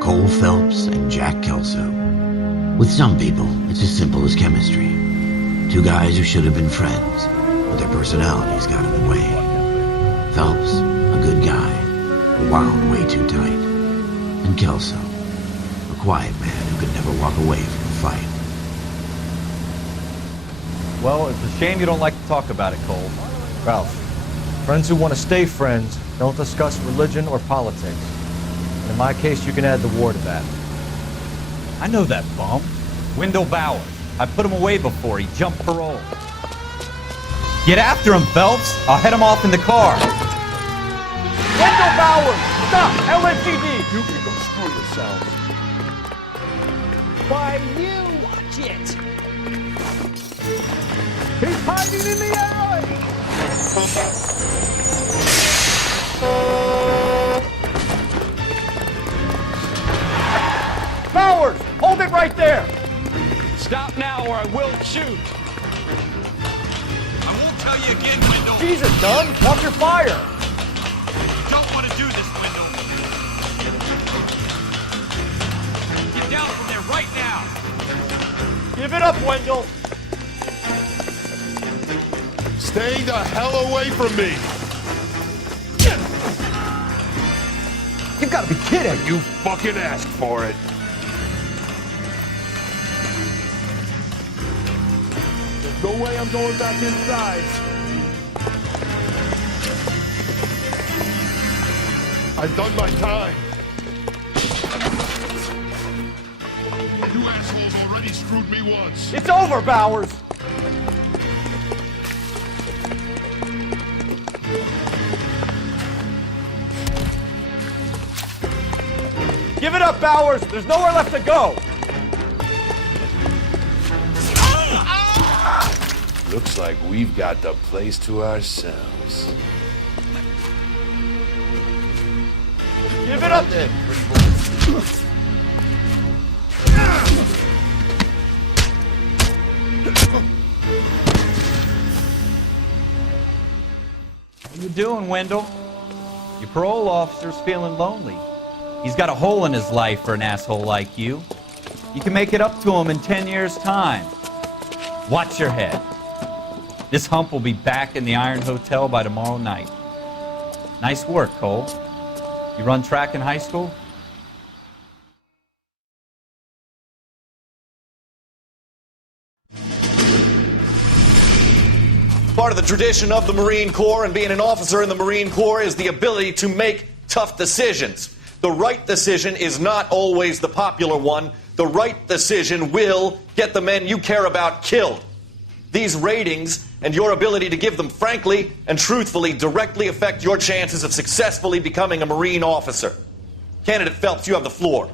Cole Phelps and Jack Kelso. With some people, it's as simple as chemistry. Two guys who should have been friends, but their personalities got in the way. Phelps, a good guy, wound way too tight. And Kelso, a quiet man who could never walk away from a fight. Well, it's a shame you don't like to talk about it, Cole. Ralph, friends who want to stay friends don't discuss religion or politics. And in my case, you can add the war to that. I know that bum. Wendell Bowers. I put him away before. He jumped parole. Get after him, Phelps. I'll head him off in the car. Wendell Bowers! Stop! LAPD! You can go screw yourself. Why, you watch it! He's hiding in the alley! Bowers! Hold it right there! Stop now or I will shoot! I won't tell you again, Wendell. Jesus, son! Watch your fire! Don't want to do this, Wendell. Get down from there right now. Give it up, Wendell! Stay the hell away from me! You've got to be kidding! You fucking asked for it. There's no way I'm going back inside. I've done my time. You assholes already screwed me once. It's over, Bowers! Give it up, Bowers! There's nowhere left to go! Looks like we've got the place to ourselves. Give it up! How you doing, Wendell? Your parole officer's feeling lonely. He's got a hole in his life for an asshole like you. You can make it up to him in 10 years' time. Watch your head. This hump will be back in the Iron Hotel by tomorrow night. Nice work, Cole. You run track in high school? Part of the tradition of the Marine Corps and being an officer in the Marine Corps is the ability to make tough decisions. The right decision is not always the popular one. The right decision will get the men you care about killed. These ratings and your ability to give them frankly and truthfully directly affect your chances of successfully becoming a Marine officer. Candidate Phelps, you have the floor.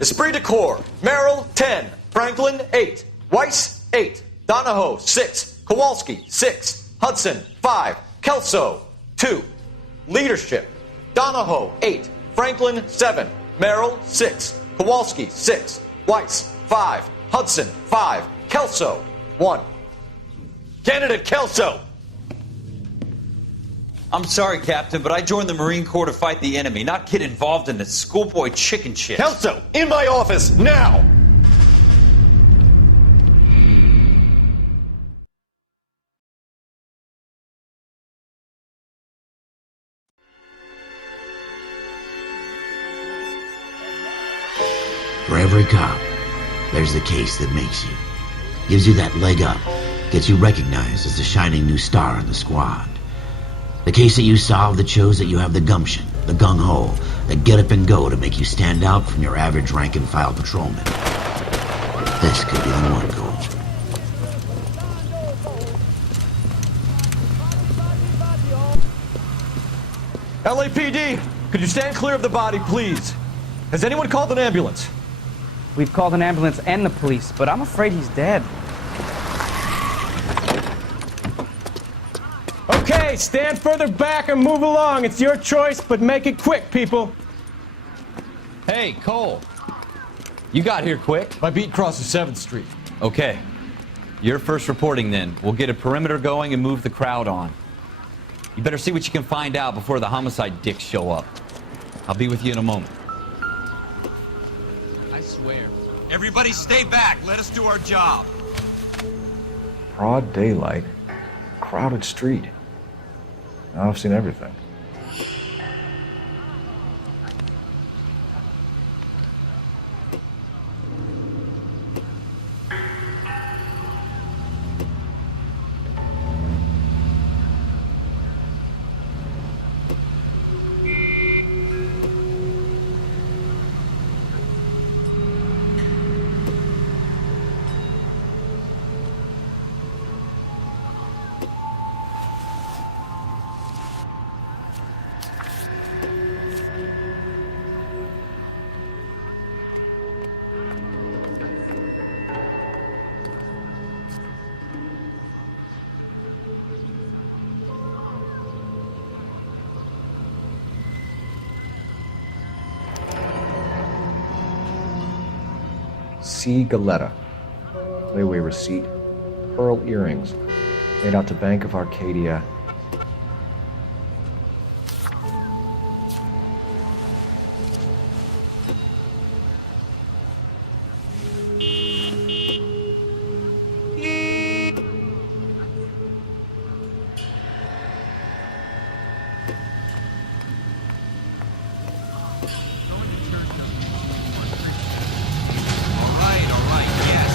Esprit de Corps, Merrill, 10. Franklin, 8. Weiss, 8. Donahoe, 6. Kowalski, 6. Hudson, 5. Kelso, 2. Leadership, Donahoe, 8. Franklin, 7. Merrill, 6. Kowalski, 6. Weiss, 5. Hudson, 5. Kelso, 1. Candidate Kelso. I'm sorry, Captain, but I joined the Marine Corps to fight the enemy, not get involved in this schoolboy chicken shit. Kelso, in my office, now! For every cop, there's the case that makes you. Gives you that leg up. Gets you recognized as the shining new star in the squad. The case that you solve that shows that you have the gumption, the gung-ho, the get up and go to make you stand out from your average rank-and-file patrolman. This could be the one, Cole. LAPD, could you stand clear of the body, please? Has anyone called an ambulance? We've called an ambulance and the police, but I'm afraid he's dead. Okay, stand further back and move along. It's your choice, but make it quick, people. Hey, Cole. You got here quick. My beat crosses 7th Street. Okay. You're first reporting then. We'll get a perimeter going and move the crowd on. You better see what you can find out before the homicide dicks show up. I'll be with you in a moment. I swear. Everybody stay back. Let us do our job. Broad daylight, crowded street. Now I've seen everything. C. Galetta. Layaway receipt. Pearl earrings. Made out to Bank of Arcadia. All right, yes.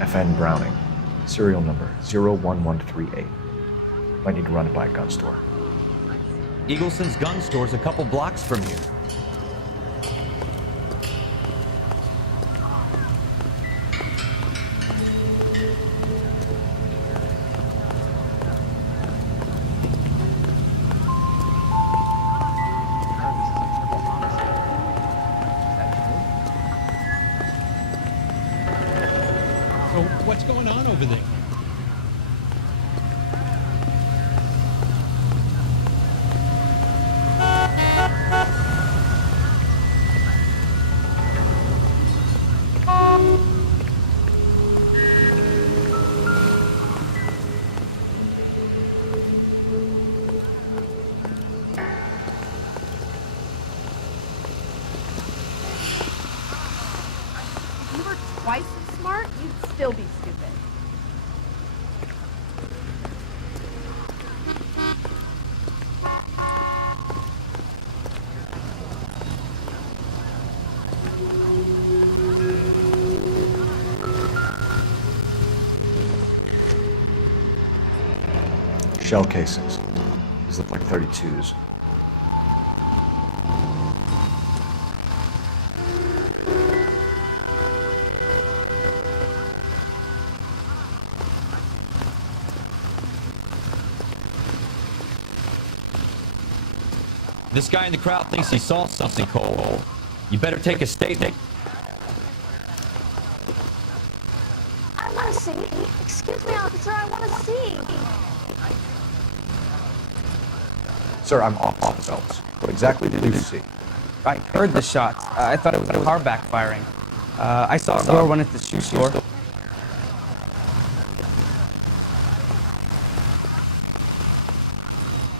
FN Browning. Serial number 01138. Might need to run it by a gun store. Eagleson's gun store's a couple blocks from here. So what's going on over there? If you were twice as smart, you'd still be stupid. Shell casings. These look like 32s. This guy in the crowd thinks he saw something, Cole. You better take a statement. I want to see. Excuse me, officer, I want to see. Sir, I'm off the belts. What exactly did you see? I heard the shots. I thought it was a car backfiring. I saw a girl run at the shoe store.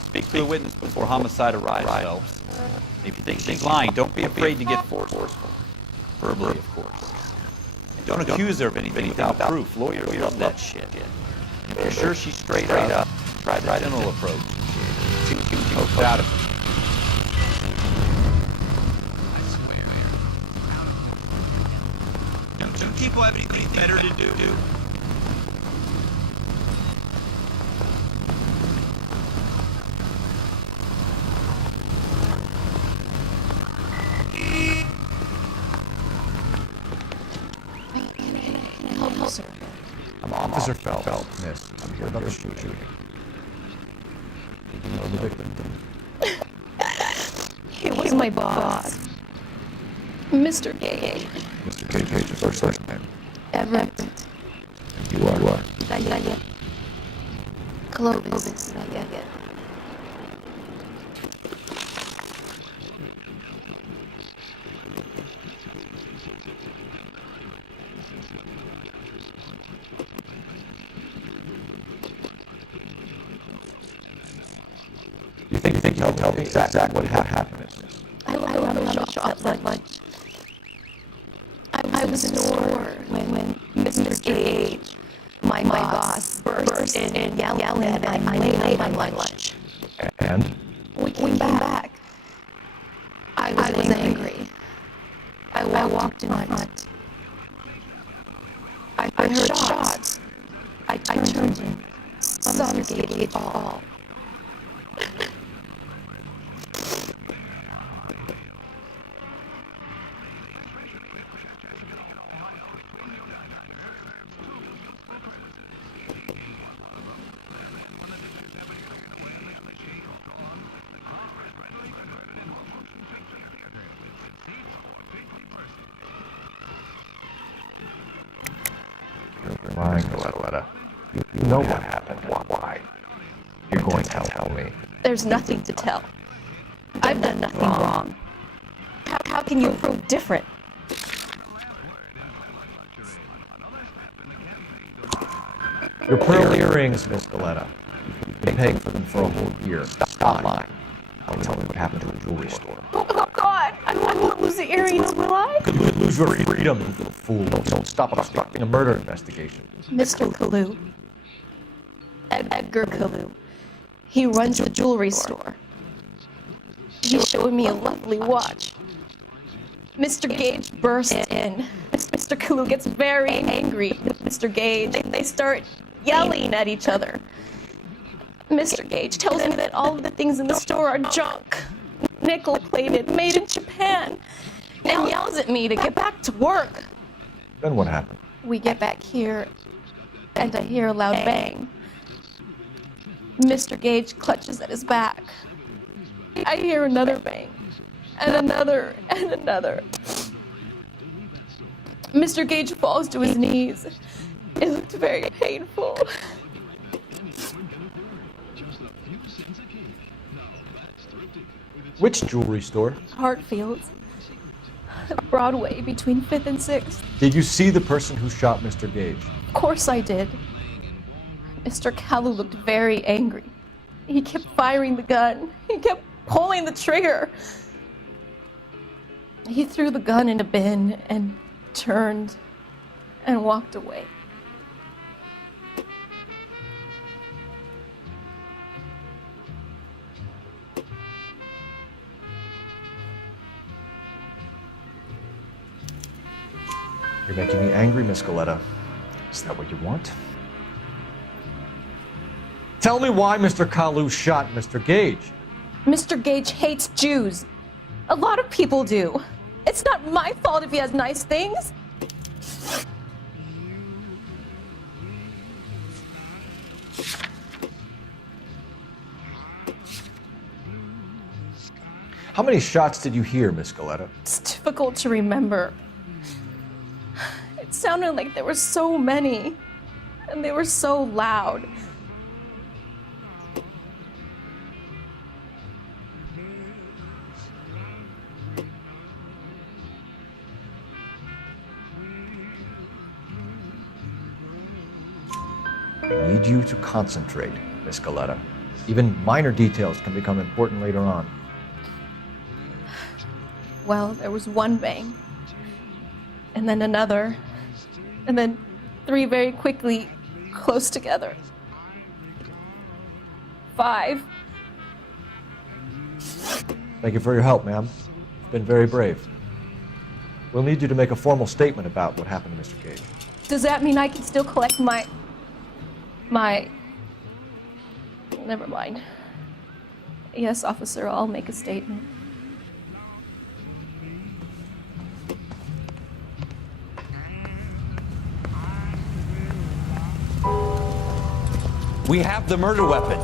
Speak to a witness before homicide arrives, Phelps. If you think she's lying, don't be afraid to get forceful. Verbally, of course. And don't accuse her of anything without proof. Lawyers love that shit. If you're sure she's straight up, try the general approach. See what you can hope out of her. I swear. Don't people have anything better to do? I'm Officer Phelps. Yes, I'm here about the shooting. You know the victim. He was my boss. Mr. Gage. Mr. Cage is our first name. Everett. You are. Clovis. Yeah. You think you'll tell me exactly what happened? I was shot at lunch. I was in the store when Mr. Gage, my boss, burst in and yelled that I late on lunch. And? We came back. I was angry. I walked in front. I heard shots. I turned in. Saw Mr. Gage fall. You're lying, Loretta. You know what happened. Why? You're going to tell me. There's nothing to tell. I've done nothing wrong. How can you prove different? Your pearl earrings, Miss Galetta. You've been paying for them for a whole year. Stop lying. Tell me what happened to a jewelry store. Oh God! I won't lose the earrings, will I? You could lose your freedom, you little fool. Don't stop obstructing a murder investigation. Mr. Kalu. Edgar Kalu. He runs the jewelry store. He showed me a lovely watch. Mr. Gage bursts in. Mr. Kalu gets very angry with Mr. Gage. They start yelling at each other. Mr. Gage tells me that all of the things in the store are junk, nickel-plated, made in Japan, and yells at me to get back to work. Then what happened? We get back here, and I hear a loud bang. Mr. Gage clutches at his back. I hear another bang, and another, and another. Mr. Gage falls to his knees. It looked very painful. Which jewelry store? Hartfield's. Broadway, between 5th and 6th. Did you see the person who shot Mr. Gage? Of course I did. Mr. Kalu looked very angry. He kept firing the gun. He kept pulling the trigger. He threw the gun in a bin and turned and walked away. You're making me angry, Miss Galetta. Is that what you want? Tell me why Mr. Kalu shot Mr. Gage. Mr. Gage hates Jews. A lot of people do. It's not my fault if he has nice things. How many shots did you hear, Miss Galetta? It's difficult to remember. It sounded like there were so many, and they were so loud. I need you to concentrate, Miss Galetta. Even minor details can become important later on. Well, there was one bang, and then another, and then 3 very quickly, close together. 5. Thank you for your help, ma'am. You've been very brave. We'll need you to make a formal statement about what happened to Mr. Gage. Does that mean I can still collect my... Never mind. Yes, officer, I'll make a statement. We have the murder weapon.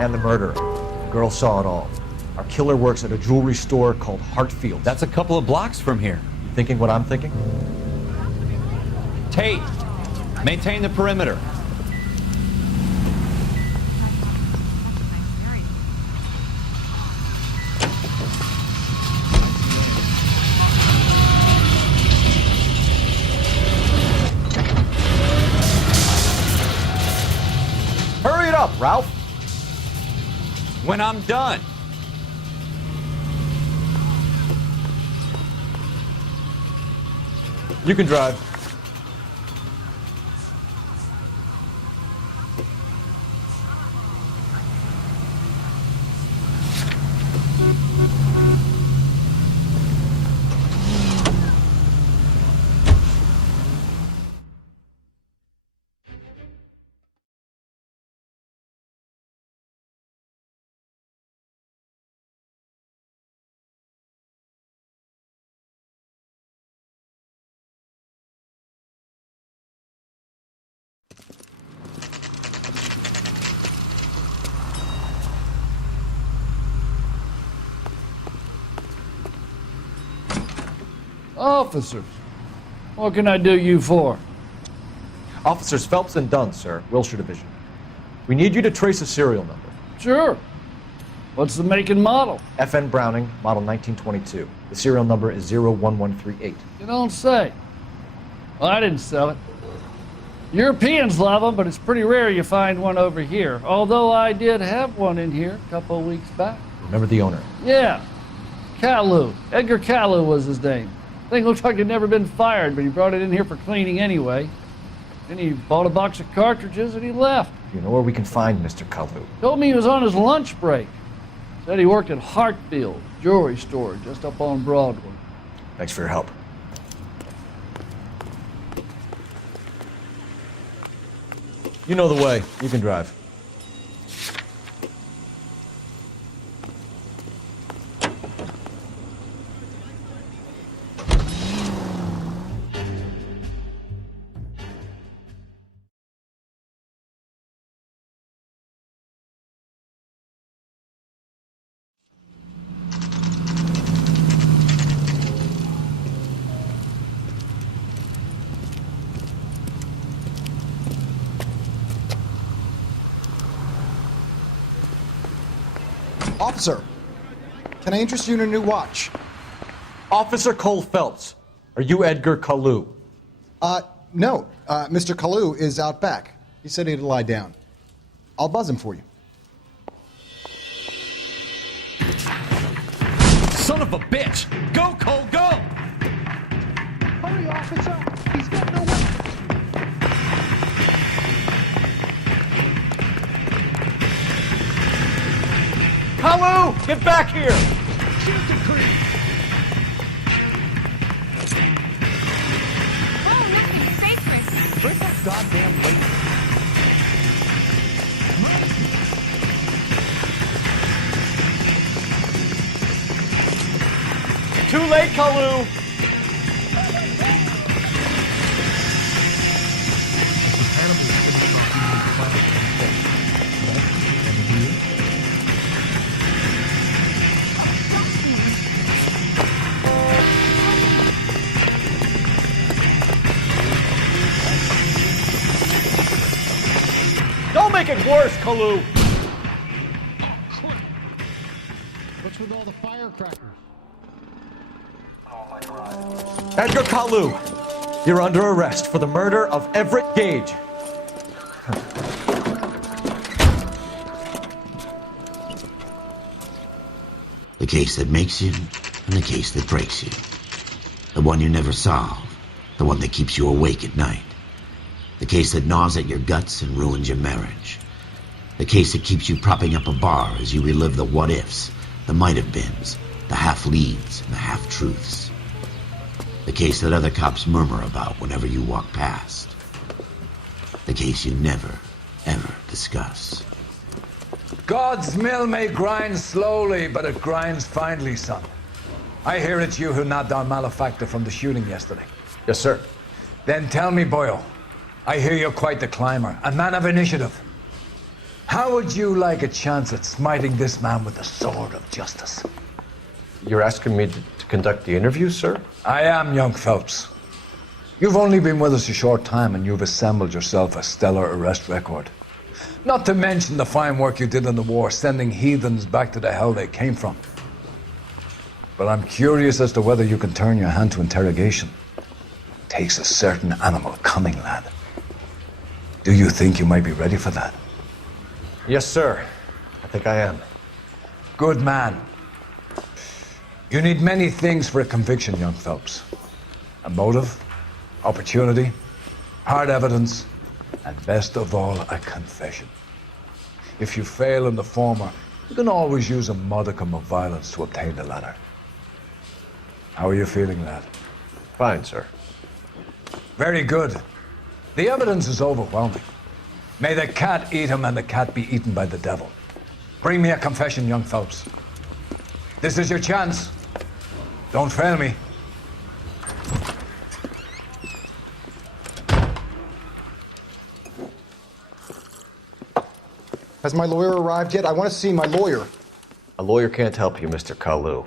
And the murderer. The girl saw it all. Our killer works at a jewelry store called Hartfield. That's a couple of blocks from here. You thinking what I'm thinking? Tate, maintain the perimeter. up, Ralph? When I'm done. You can drive. Officers, what can I do you for? Officers Phelps and Dunn, sir, Wilshire Division. We need you to trace a serial number. Sure. What's the make and model? FN Browning, model 1922. The serial number is 01138. You don't say. Well, I didn't sell it. Europeans love them, but it's pretty rare you find one over here. Although I did have one in here a couple of weeks back. Remember the owner? Yeah. Caillou. Edgar Caillou was his name. Thing looked like he'd never been fired, but he brought it in here for cleaning anyway. Then he bought a box of cartridges and he left. You know where we can find Mr. Caillou? Told me he was on his lunch break. Said he worked at Hartfield jewelry store just up on Broadway. Thanks for your help. You know the way. You can drive. Officer, can I interest you in a new watch? Officer Cole Phelps, are you Edgar Caillou? No. Mr. Caillou is out back. He said he'd lie down. I'll buzz him for you. Son of a bitch! Go, Cole, go! Hurry, officer! He's got no weapon! Caillou, get back here! Shoot the creep! Oh, nothing sacred. Break that goddamn weight! Too late, Caillou! Don't make it worse, Caillou! What's with all the firecrackers? Edgar Caillou, you're under arrest for the murder of Everett Gage. The case that makes you, and the case that breaks you. The one you never solve, the one that keeps you awake at night. The case that gnaws at your guts and ruins your marriage. The case that keeps you propping up a bar as you relive the what-ifs, the might-have-beens, the half-leads, and the half-truths. The case that other cops murmur about whenever you walk past. The case you never, ever discuss. God's mill may grind slowly, but it grinds finely, son. I hear it's you who nabbed our malefactor from the shooting yesterday. Yes, sir. Then tell me, Boyle, I hear you're quite the climber, a man of initiative. How would you like a chance at smiting this man with the sword of justice? You're asking me to conduct the interview, sir? I am, young Phelps. You've only been with us a short time and you've assembled yourself a stellar arrest record. Not to mention the fine work you did in the war, sending heathens back to the hell they came from. But I'm curious as to whether you can turn your hand to interrogation. Takes a certain animal cunning, lad. Do you think you might be ready for that? Yes, sir. I think I am. Good man. You need many things for a conviction, young Phelps. A motive, opportunity, hard evidence, and best of all, a confession. If you fail in the former, you can always use a modicum of violence to obtain the latter. How are you feeling, lad? Fine, sir. Very good. The evidence is overwhelming. May the cat eat him and the cat be eaten by the devil. Bring me a confession, young Phelps. This is your chance. Don't fail me. Has my lawyer arrived yet? I want to see my lawyer. A lawyer can't help you, Mr. Kalu.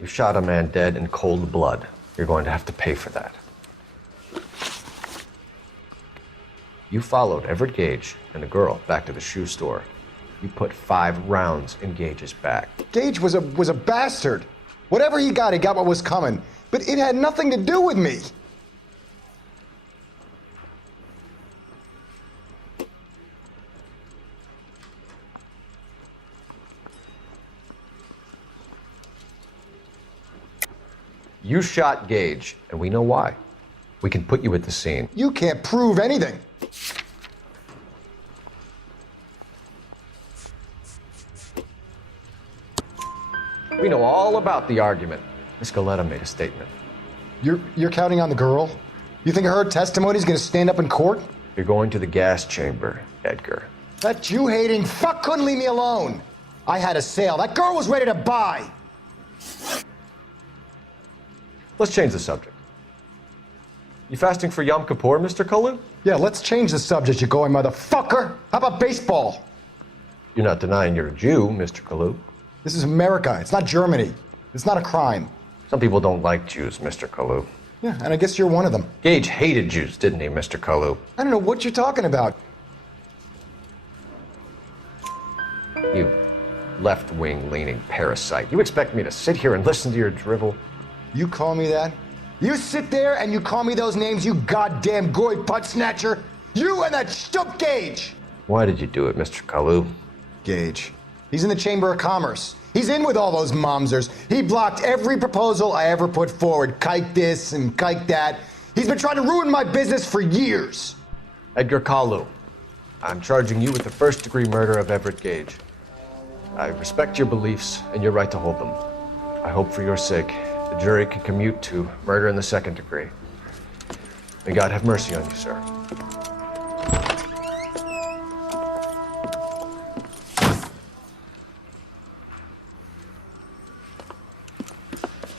You shot a man dead in cold blood. You're going to have to pay for that. You followed Everett Gage and the girl back to the shoe store. You put 5 rounds in Gage's back. Gage was a bastard. Whatever he got what was coming. But it had nothing to do with me. You shot Gage, and we know why. We can put you at the scene. You can't prove anything. We know all about the argument. Miss Goleta made a statement. You're counting on the girl? You think her testimony is going to stand up in court? You're going to the gas chamber, Edgar. That Jew-hating fuck couldn't leave me alone. I had a sale. That girl was ready to buy. Let's change the subject. You fasting for Yom Kippur, Mr. Kalu? Yeah, let's change the subject, you going motherfucker. How about baseball? You're not denying you're a Jew, Mr. Kalu. This is America. It's not Germany. It's not a crime. Some people don't like Jews, Mr. Kalu. Yeah, and I guess you're one of them. Gage hated Jews, didn't he, Mr. Kalu? I don't know what you're talking about. You left-wing leaning parasite. You expect me to sit here and listen to your drivel? You call me that? You sit there and you call me those names, you goddamn goy putt snatcher? You and that stup Gage! Why did you do it, Mr. Kalu? Gage. He's in the Chamber of Commerce. He's in with all those momsers. He blocked every proposal I ever put forward. Kike this and kike that. He's been trying to ruin my business for years. Edgar Kalu, I'm charging you with the first-degree murder of Everett Gage. I respect your beliefs and your right to hold them. I hope for your sake the jury can commute to murder in the second degree. May God have mercy on you, sir.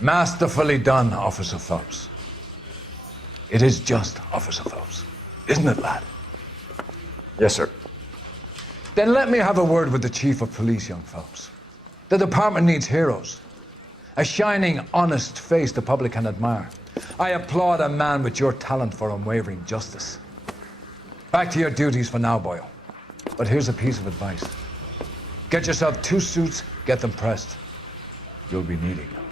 Masterfully done, Officer Phelps. It is just, Officer Phelps. Isn't it, lad? Yes, sir. Then let me have a word with the Chief of Police, young Phelps. The department needs heroes. A shining, honest face the public can admire. I applaud a man with your talent for unwavering justice. Back to your duties for now, Boyle. But here's a piece of advice. Get yourself 2 suits, get them pressed. You'll be needing them.